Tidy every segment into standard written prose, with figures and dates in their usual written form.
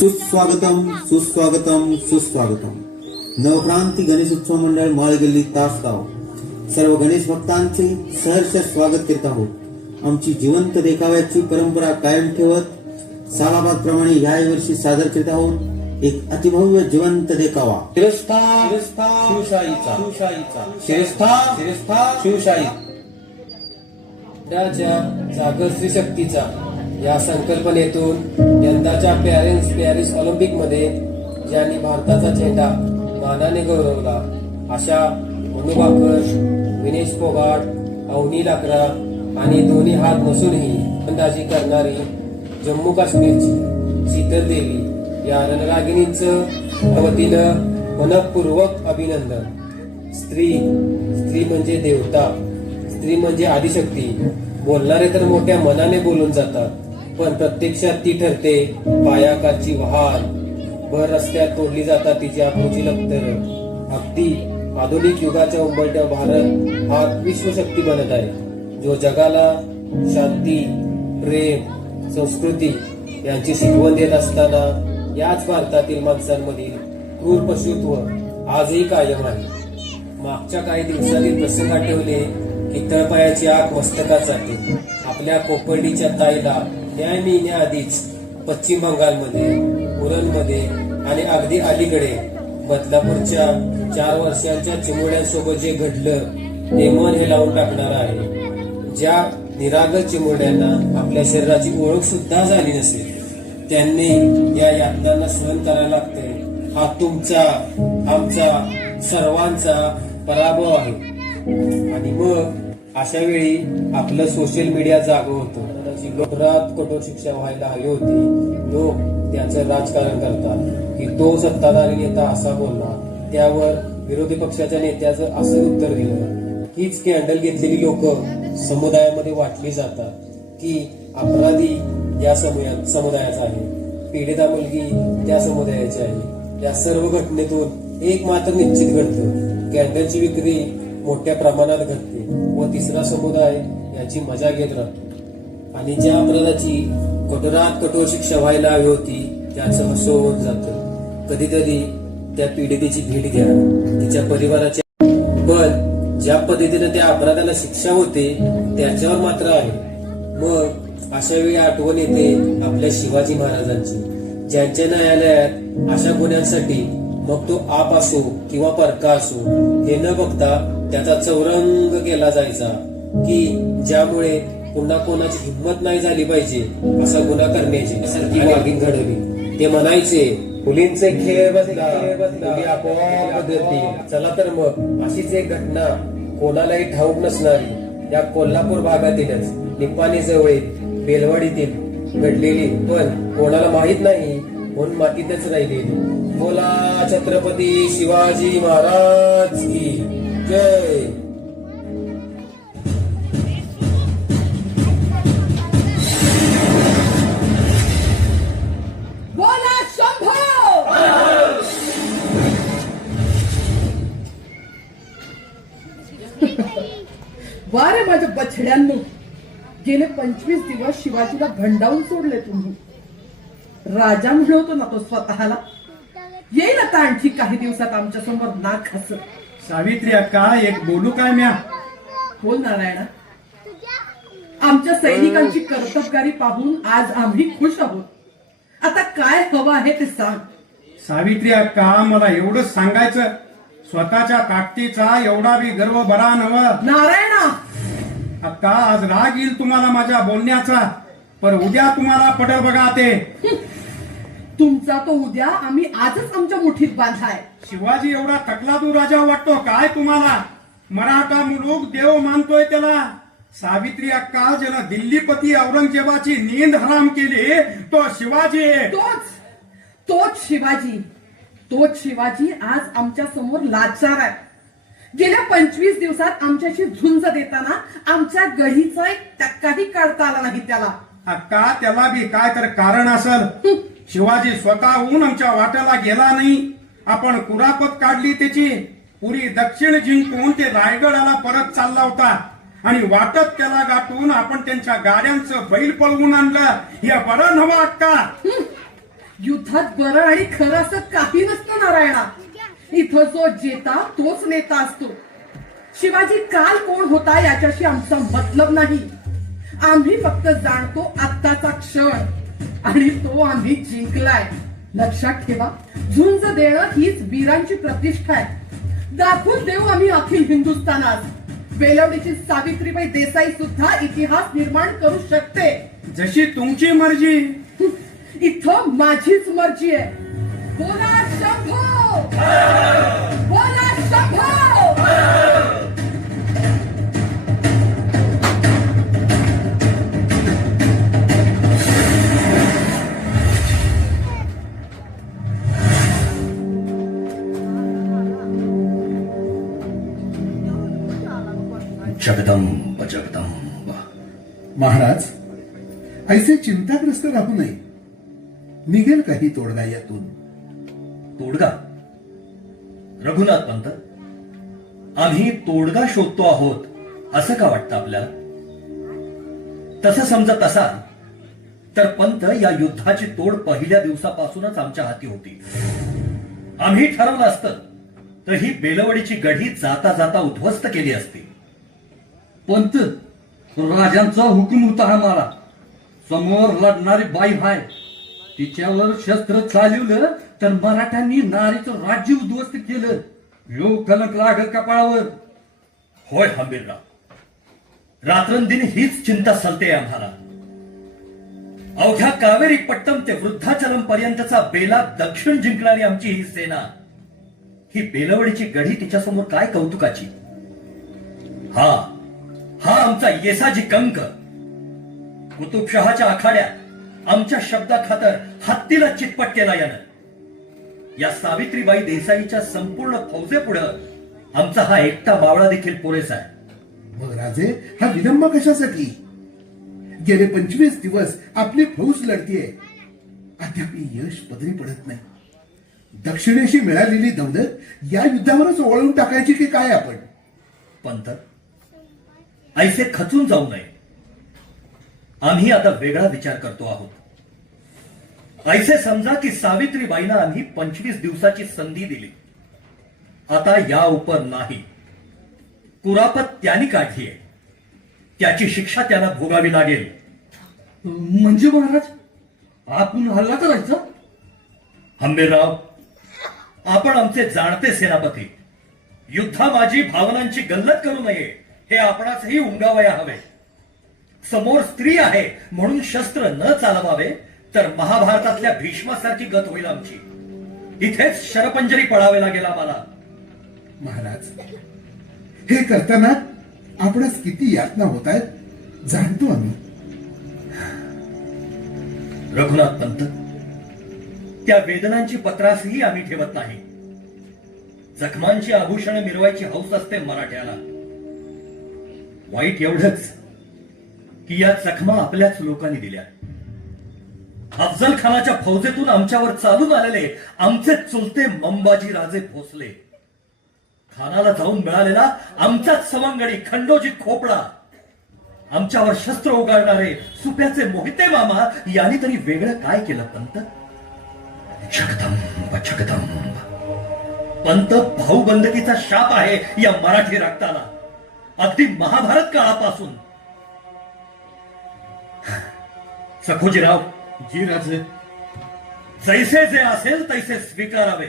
सुस्वागतम सुस्वागतम सुस्वागतम. नवक्रांती गणेश उत्सव मंडळ माळगल्ली तासगाव सर्व गणेश भक्तांचे सहर्ष स्वागत करीत आहोत. आमची जिवंत देखाव्याची परंपरा कायम ठेवत सालाबाद प्रमाणे याही वर्षी सादर करीत आहोत एक अतिभव्य जिवंत देखावा. शिवशाही जागर स्त्री शक्तीचा या संकल्पनेतून यंदाच्या पॅरिस ऑलिम्पिक मध्ये ज्यांनी भारताचा झेंडा मानाने गौरवला अशा मनु बाकर, विनेश फोगाट, अवनी लाकरा आणि दोन्ही हात नसूनही फलंदाजी करणारी जम्मू काश्मीरची शीतल देवी या रणरागिणींचं वतीनं मनपूर्वक अभिनंदन. स्त्री म्हणजे देवता, स्त्री म्हणजे आदिशक्ती. बोलणारे तर मोठ्या मनाने बोलून जातात, पण प्रत्यक्षात ती ठरते पायाखालची वहाल. भर रस्त्यात तोडली जातात तिची आकृती लक्तर. अगदी आधुनिक युगाच्या उंबरठ्या भारत हा विश्वशक्ती बनत आहे, जो जगाला शांती, प्रेम, संस्कृती यांची शिकवण देत असताना याच भारतातील माणसांमधील क्रूर पशुत्व आजही कायम आहे. मागच्या काही दिवसांतील प्रसंग आठवले की तळपायाची आग मस्तकात जाते. आपल्या कोपर्डीच्या ताईला न्याय मिळण्याआधीच पश्चिम बंगालमध्ये, उरणमध्ये आणि अगदी अलीकडे बदलापूरच्या 4 वर्षांच्या चिमुरड्यांसोबत जे घडलं ते मन हे लावून टाकणार आहे. ज्या निरागस चिमुरड्यांना आपल्या शरीराची ओळख सुद्धा झाली नसेल, त्यांनी या यातनांना सहन करायला लागते. हा तुमचा, आमचा, सर्वांचा पराभव आहे. आणि मग अशा वेळी आपलं सोशल मीडिया जागं होतं. घरात कठोर शिक्षा व्हायला हवी होती. लोक त्याचं राजकारण करतात की तो सत्ताधारी नेता असा बोलला, त्यावर विरोधी पक्षाच्या नेत्याचं असं उत्तर दिलं. हीच कॅन्डल घेतलेली लोक समुदायामध्ये वाटली जातात की अपराधी या समुदायाचा आहे, पीडिता मुलगी त्या समुदायाची आहे. या सर्व घटनेतून एक मात्र निश्चित घडतं, कॅन्डलची विक्री मोठ्या प्रमाणात घडते व तिसरा समुदाय याची मजा घेत राहतो. आणि ज्या अपराधाची कठोरात कठोर शिक्षा व्हायला हवी होती त्याचं हसं होत जातं. कधीतरी त्या पीडितेची भेट घ्या, तिच्या परिवाराच्या. पण ज्या पद्धतीने त्या अपराधाला शिक्षा होते त्याच्यावर मात्र आहे. मग अशा वेळी आठवण येते आपल्या शिवाजी महाराजांची, ज्यांच्या न्यायालयात अशा गुन्ह्यांसाठी, मग तो आप असो किंवा परका असो, हे न बघता त्याचा चौरंग केला जायचा की ज्यामुळे पुन्हा कोणाची हिंमत नाही झाली पाहिजे असा गुन्हा करण्याची सारखी वागीण घडवली. ते म्हणायचे मुलींचे खेळ बसला, मुली आपोआप बदलतील. चला तर मग अशीच एक घटना कोणालाही ठाऊक नसणारी या कोल्हापूर भागातीलच निपाणी जवळ बेलवाडीतील घडलेली, पण कोणाला माहित नाही म्हणून मातीतच राहिलेली. बोला छत्रपती शिवाजी महाराज की जय. वारे माझ्या बछड्यांनो, गेले 25 दिवस शिवाजीला भंडावून सोडले तुम्ही. राजा म्हणतो ना तो स्वतःला. येईल आता आणखी काही दिवसात आमच्या समोर नाक हस. सावित्री अक्का, एक बोलू काय म्या? बोल नारायणा. आमच्या सैनिकांची कर्तबगारी पाहून आज आम्ही खुश आहोत. आता काय हवं आहे ते सांग. सावित्री अक्का, मला एवढंच सांगायचं, स्वतःच्या ताकदीचा एवढा बी गर्व बरा नव. नारायणा अक्का, आज राग येईल तुम्हाला माझ्या बोलण्याचा, पण उद्या तुम्हाला पड बघा ते. तुमचा तो उद्या आम्ही आजच आमच्या मुठीत बांधलाय. शिवाजी एवढा तकलादू राजा वाटतो काय तुम्हाला? मराठा मुलूक देव मानतोय त्याला. सावित्री अक्का, ज्याला दिल्लीपती औरंगजेबाची नींद हराम केली तो शिवाजी. तोच शिवाजी आज आमच्या समोर लाचार आहे. गेल्या 25 दिवसात आमच्याशी झुंज देताना आमच्या गढीचा एक टक्काही काढता आला नाही त्याला. अक्का, त्याला बी काय तर कारण असेल. शिवाजी स्वतःहून आमच्या वाट्याला गेला नाही. आपण कुरापत काढली त्याची. पुरी दक्षिण जिंकून ते रायगडाला परत चालला होता आणि वाटत त्याला गाठून आपण त्यांच्या गाड्यांचं बैल पळवून आणलं. या बरं नवं अक्का. युद्धात बरं आणि खरं असं काही नसतं नारायणा. इथं जो जेता तोच नेता असतो. शिवाजी काल कोण होता याच्याशी आमचा मतलब नाही. आम्ही फक्त जाणतो आत्ताचा क्षण आणि तो आम्ही जिंकलाय. लक्षात ठेवा, झुंज देणं हीच वीरांची प्रतिष्ठा आहे. दाखवून देऊ आम्ही अखिल हिंदुस्थानात. बेलवडीची सावित्रीबाई देसाई सुद्धा इतिहास निर्माण करू शकते. जशी तुमची मर्जी. इथं माझीच मर्जी आहे. बोला शंभो, बोला शंभो. जगदंब जगदंब. महाराज, ऐसे चिंताग्रस्त राहू नये. निघेल काही तोडगा यातून. तोडगा? रघुनाथ पंत, आम्ही तोडगा शोधतो आहोत असं का वाटतं आपल्याला? तसं समजत असाल तर पंत, या युद्धाची तोड पहिल्या दिवसापासूनच आमच्या हाती होती. आम्ही ठरवलं असतं तर ही बेलवडीची गढी जाता जाता उद्ध्वस्त केली असती. पंत, राजांचा हुकूम होता आम्हाला. समोर लढणारी बाई हाय, तिच्यावर शस्त्र चालवलं तर मराठ्यांनी नारीचं राज्य उद्ध्वस्त केलं. यो कलंक लागल कपाळावर. होय हंबीरराव, रात्रंदिन हीच चिंता सलते आम्हाला. अवघ्या कावेरी पट्टम ते वृद्धाचलम पर्यंतचा बेला दक्षिण जिंकणारी आमची ही सेना, ही बेलवडीची गढी तिच्यासमोर काय कौतुकाची. हा आमचा येसाजी कंक. कुतुबशहाच्या आखाड्यात आमच्या शब्दाखातर हत्तीला चितपट केला यानं. या सावित्रीबाई देसाईच्या संपूर्ण फौजेपुढं आमचा हा एकटा मावळा देखील पुरेसा आहे. मग राजे, हा विलंब कशासाठी? गेले 25 दिवस आपली फौज लढतीये, अद्याप यश पदरी पडत नाही. दक्षिणेशी मिळालेली दौलत या युद्धावरच ओवाळून टाकायची की काय आपण? पंत, ऐसे खचून जाऊ नये. आम्ही आता वेगळा विचार करतो आहोत. ऐसे समजा की सावित्रीबाईंना आम्ही 25 दिवसाची संधी दिली. आता या उपर नाही. कुरापत त्यांनी काढलीय, त्याची शिक्षा त्यांना भोगावी लागेल. म्हणजे महाराज, आपण हल्ला करायचा? हंबीरराव, आपण आमचे जाणते सेनापती. युद्धामाजी भावनांची गल्लत करू नये हे आपणासही उमगावया हवे. समोर स्त्री आहे म्हणून शस्त्र न चालवावे तर महाभारतातल्या भीष्मासारखी गत होईल आमची. इथेच शरपंजरी पळावे लागेल आम्हाला. महाराज, हे करताना आपणास किती यातना होत आहेत जाणतो आम्ही. रघुनाथ पंत, त्या वेदनांची पत्रासही आम्ही ठेवत नाही. जखमांची आभूषणं मिरवायची हौस असते मराठ्याला. वाईट एवढंच की या जखमा आपल्याच लोकांनी दिल्या. अफजल खानाच्या फौजेतून आमच्यावर चालून आलेले आमचे चुलते मंबाजी राजे भोसले, खानाला जाऊन मिळालेला आमचाच सवंगडी खंडोजी खोपडा, आमच्यावर शस्त्र उगारणारे सुप्याचे मोहिते मामा यांनी तरी वेगळं काय केलं पंत? जगदंब जगदंब. पंत, भाऊबंदकीचा शाप आहे या मराठी रक्ताला, अगदी महाभारत काळापासून. सखोजीराव. जी राजे. जैसे जे असेल तैसे स्वीकारावे.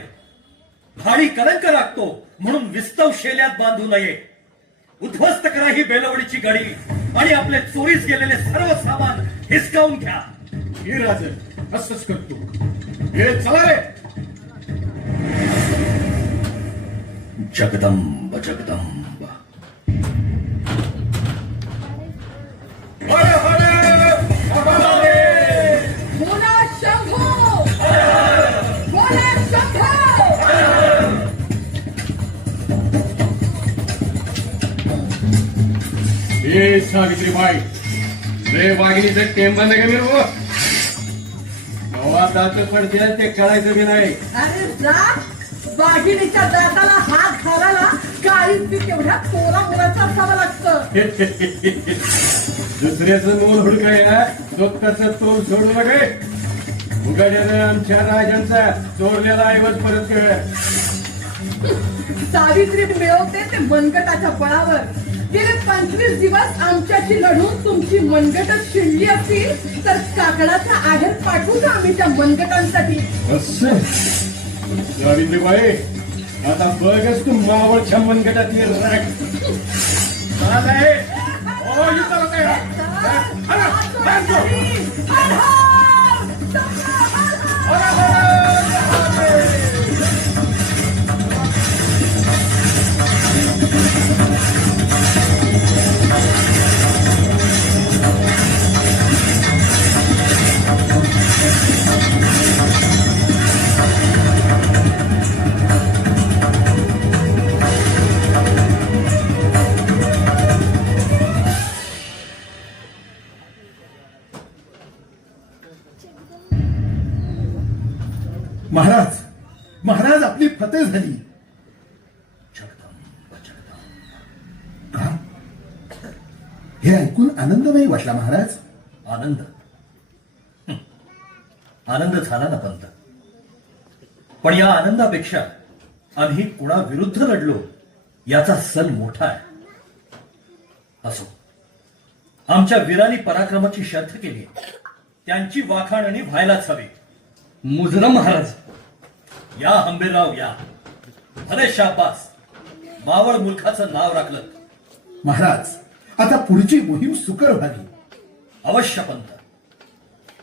भाडी कलंक राखतो म्हणून विस्तव शेल्यात बांधू नये. उद्ध्वस्त करा ही बेलवडीची गडी आणि आपले चोरीस गेलेले सर्व सामान हिसकावून घ्या. जी राजे, असंच करतो. हे चला रे. जगदंब जगदंब. बोला शंभो, बोला शंभो. ए सावित्रीबाई, रे वाघिणीचं टेम बंद के मेरे को. दात पडते ते कळायचं बी नाही. अरे जा, वाघिणीच्या दाताला हात घालायला काळीच बी तेवढ्या पोरा मुलाचा असावं लागतं. दुसऱ्याचं मोल हुडकाय ना, तो तसं तोल सोडू नका. उघड्याने आमच्या राजांचा चोरलेला ऐवज परत कर. सावित्री मिळवते ते मनगटाच्या बळावर. गेले 25 दिवस आमच्याशी लढून तुमची मनगट शिळली असतील तर काकडाचा आहेर पाठवू का आम्ही त्या मनगटांसाठी? असं सावित्रीबाई, आता बघच तू मावळच्या मनगटात ये राग. चालय. ओ, इथं होतं हे. हला, बांधतो. महाराज, महाराज, आपली फतेह झाली. का? हे ऐकून आनंद नाही वाटला महाराज? आनंद आनंद झाला ना पंत, पण या आनंदापेक्षा आम्ही कुणाविरुद्ध लढलो याचा सन मोठा आहे. असो, आमच्या वीरांनी पराक्रमाची शर्थ केली, त्यांची वाखाणणी व्हायलाच हवी. मुजरा महाराज, या हंबीरराव या. भले शाबास, मावळ मुलखाचं नाव राखलं. महाराज, आता पुढची मोहीम सुकर व्हावी. अवश्य पंत,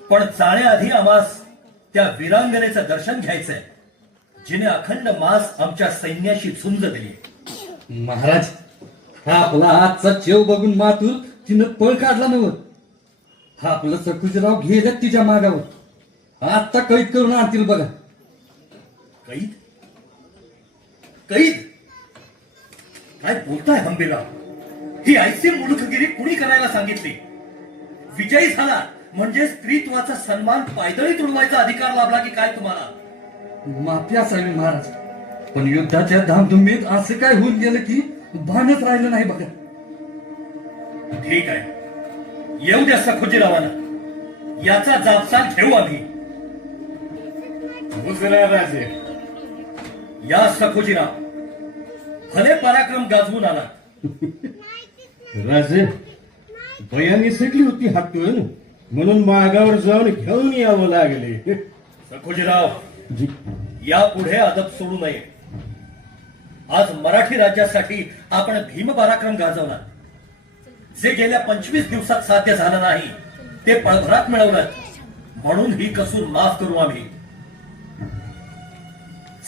पण जाण्याआधी आम्हास त्या वीरांगनेचं दर्शन घ्यायचंय जिने अखंड मास आमच्या सैन्याशी झुंज दिली. महाराज, हा आपला आजचा चेव बघून मातूर तिनं पळ काढला नव्हत. हा आपलं सखुजीराव गेलं तिच्या मागावर. आत्ता कैद करून आणतील बघा. कैद? कैद? काय बोलताय हंबीरराव? ही ऐसी मुलुखगिरी कुणी करायला सांगितली? विजयी झाला म्हणजे स्त्रीत्वाचा सन्मान पायदळी तुडवायचा अधिकार लाभला की काय तुम्हाला? माफी असावी महाराज, पण युद्धाच्या धामधुमीत असं काय होऊन गेलं की भानच राहिलं नाही बघा. ठीक आहे, येऊ द्या सखोजीरावांना. याचा जापसाल घेऊ आम्ही. मुजरा राजे, या सखोजीराव, भले पराक्रम गाजवून आला. राजे, बयानी सुटली होती हातून, म्हणून मागावर जाऊन घेऊन यावं लागले. सखोजीराव, यापुढे अदब सोडू नये. आज मराठी राज्यासाठी आपण भीम पराक्रम गाजवला. जे गेल्या 25 दिवसात साध्य झालं नाही ते पळभरात मिळवलं, म्हणून ही कसूर माफ करू आम्ही.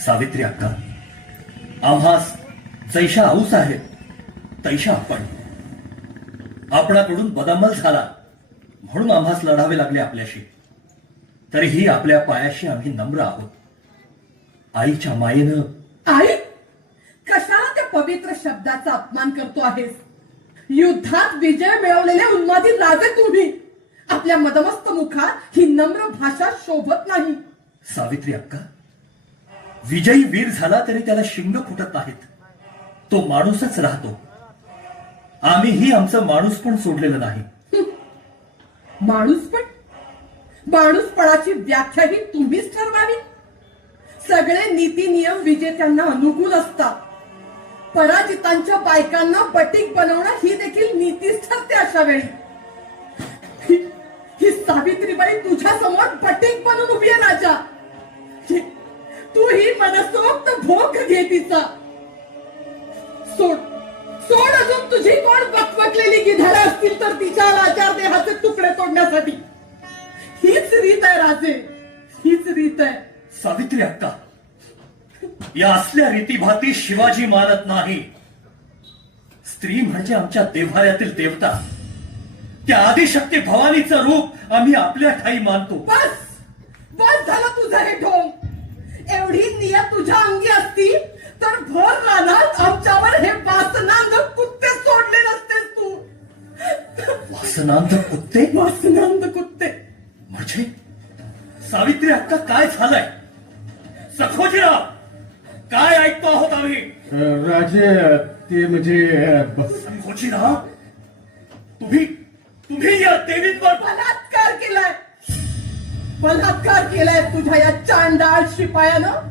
सावित्री अक्का, आम्हास जैशा आऊस आहे तैशा आपण. आपणाकडून बदअमल झाला म्हणून आम्हास लढावे लागले आपल्याशी. तरीही आपल्या पायाशी आम्ही नम्र आहोत. आईच्या मायेनं. आई, कशाला त्या पवित्र शब्दाचा अपमान करतो आहेस? युद्धात विजय मिळवलेले उन्मादी राजे तुम्ही. आपल्या मदमस्त मुखात ही नम्र भाषा शोभत नाही. सावित्री अक्का, विजयी वीर झाला तरी त्याला शिंग फुटत नाहीत. तो माणूसच राहतो. आम्हीही आमचं माणूस पण सोडलेलं नाही. माणूसपण? माणूसपणाची व्याख्या ही तुम्हीच ठरवावी. सगळे नीती नियम विजेत्यांना अनुकूल असतात. पराजितांच्या बायकांना बटीक बनवणं ही देखील नीतीच ठरते. अशा वेळी ही सावित्रीबाई तुझ्या समोर बटीक बनून उभी आहे राजा. तू ही मनसोक्त भोग घे तिचा. सोड सोड, अजून तुझी कोण बकबकलेली गिधाडं असतील तर तिच्या लाचार देहाचे तुकडे तोडण्यासाठी. हीच रीत आहे राजे, हीच रीत आहे. सावित्री अक्का, या असल्या रीतीभाती शिवाजी मानत नाही. स्त्री म्हणजे आमच्या देव्हाऱ्यातील देवता. त्या आदिशक्ती भवानीचं रूप आम्ही आपल्या ठाई मानतो. बस बस झालं तुझं हे ढोंग. एवढी नियत तुझ्या अंगी असती तर भर रानात आमच्यावर हे वासनांध कुत्ते सोडले नसतेस तू. वासनांध कुत्ते? वासनांध कुत्ते म्हणजे सावित्री अक्का, काय झालंय? सखोजीराव, काय ऐकतो आहोत आम्ही? राजे, ते म्हणजे सखोजीराव, तुम्ही या देवींवर बलात्कार केलाय. बलात्कार केलाय तुझ्या या चांडाळ शिपायानं.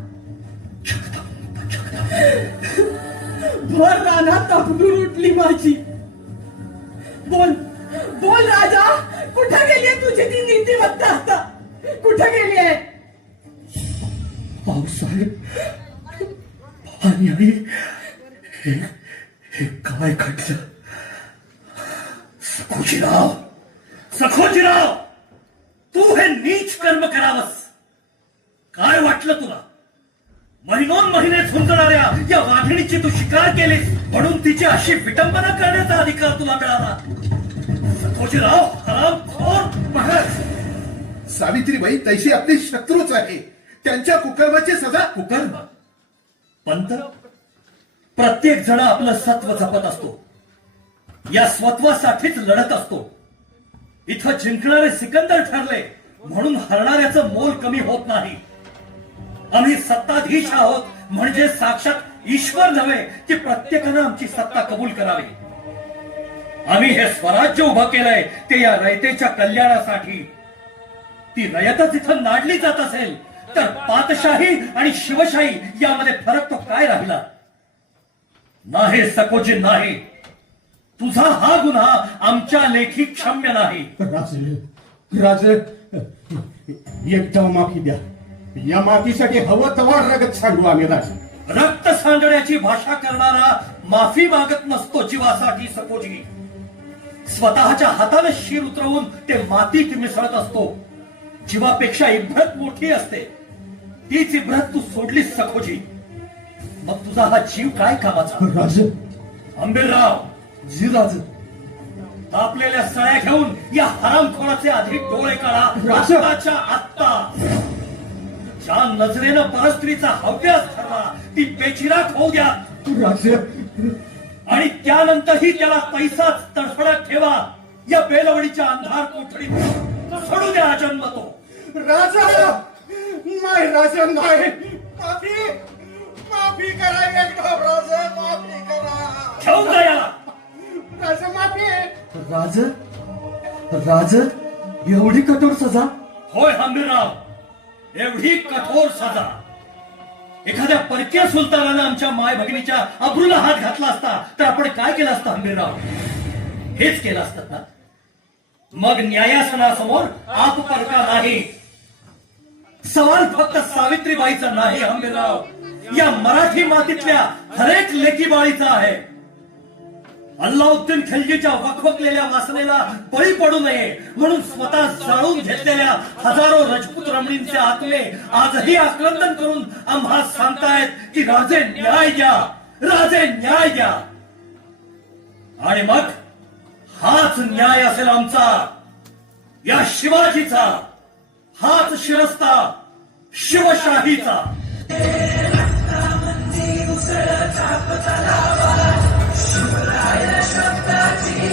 भर रानात तबलूर उठली माझी. बोल बोल राजा, कुठे गेलीये तुझी ती नीतिमत्ता आता? कुठे गेलीये? भाऊसाहेब, आणि आई हे काय घडलं? सखोजीराव, सखोजीराव, तू हे नीच कर्म करावंस. काय वाटलं तुला? महिनोन महिने झुंजणाऱ्या या वाघिणीची तू शिकार केलीस म्हणून तिची अशी विटंबना करण्याचा अधिकार तुला मिळाला. सखोजीराव, हरामखोर. महाराज, सावित्रीबाई तैशी आपले शत्रूच आहे. त्यांच्या कुकर्माची सजा. कुकर्म? पंत, प्रत्येक जण आपलं सत्व जपत असतो. या स्वत्वासाठीच लढत असतो. इथं जिंकणारे सिकंदर ठरले म्हणून हरणाऱ्याचं मोल कमी होत नाही. आम्ही सत्ताधीश आहोत म्हणजे साक्षात ईश्वर नव्हे की प्रत्येकानं आमची सत्ता कबूल करावी. आम्ही हे स्वराज्य उभं केलंय ते या रयतेच्या कल्याणासाठी. ती रयतच इथं नाडली जात असेल तर पातशाही आणि शिवशाही यामध्ये फरक तो काय राहिला? नाही सकोजी, नाही. तुझा हा गुन्हा आमच्या लेखी क्षम्य नाही. राजे, एकदा माफी द्या. या माफीसाठी हवं तवा रगत सांडू आम्ही राजे. रक्त सांडण्याची भाषा करणारा माफी मागत नसतो जीवासाठी सकोजी. स्वतःच्या हाताने शिर उतरवून ते मातीत मिसळत असतो. जीवापेक्षा इब्रत मोठी असते. तीच इब्रत तू सोडलीस सखोजी. मग तुझा हा जीव काय कामाचा? राजे, आंबेलराव, जी राज. आपल्याला सळ्या घेऊन या हरामखोराचे अधिक डोळे काढा. राजे. आत्ताच्या आत्ता. ज्या नजरेनं परस्त्रीचा हव्यास ठरला ती बेचिराख होऊ द्या. राजे, आणि त्यानंतरही त्याला पैसाच तडफडत ठेवा. या बेलवडीच्या अंधार कोठडीत सोडू द्या जन्म तो. राजा, नाही राजा, नाही. माफी, माफी करा एकदा राजा, माफी करा. ठेवून जा याला. राजा, माफी. राज, राज, एवढी कठोर सजा? होय हंबीरराव, एवढी कठोर सजा. एखाद्या परकीय सुलतानानं आमच्या माय भगिनीच्या अब्रूला हात घातला असता तर आपण काय केलं असतं हंबीरराव? हेच केलं असतं ना. मग न्यायासनासमोर आप परका नाही. सवाल फक्त सावित्रीबाईचा नाही हंबीरराव, या मराठी मातीतल्या हरेक लेकीबाळीचा आहे. अल्लाउद्दीन खिलजीच्या वखवकलेल्या वासनेला बळी पडू नये म्हणून स्वतः जाळून घेतलेल्या हजारो राजपूत रमणींचे आत्मे आजही आक्रंदन करून आम्हा सांगतायत की राजे न्याय द्या, राजे न्याय द्या. आणि मग हाच न्याय असेल आमचा, या शिवाजीचा. हाच शिरस्ता शिवशाहीचा. शिवराय शब्दाची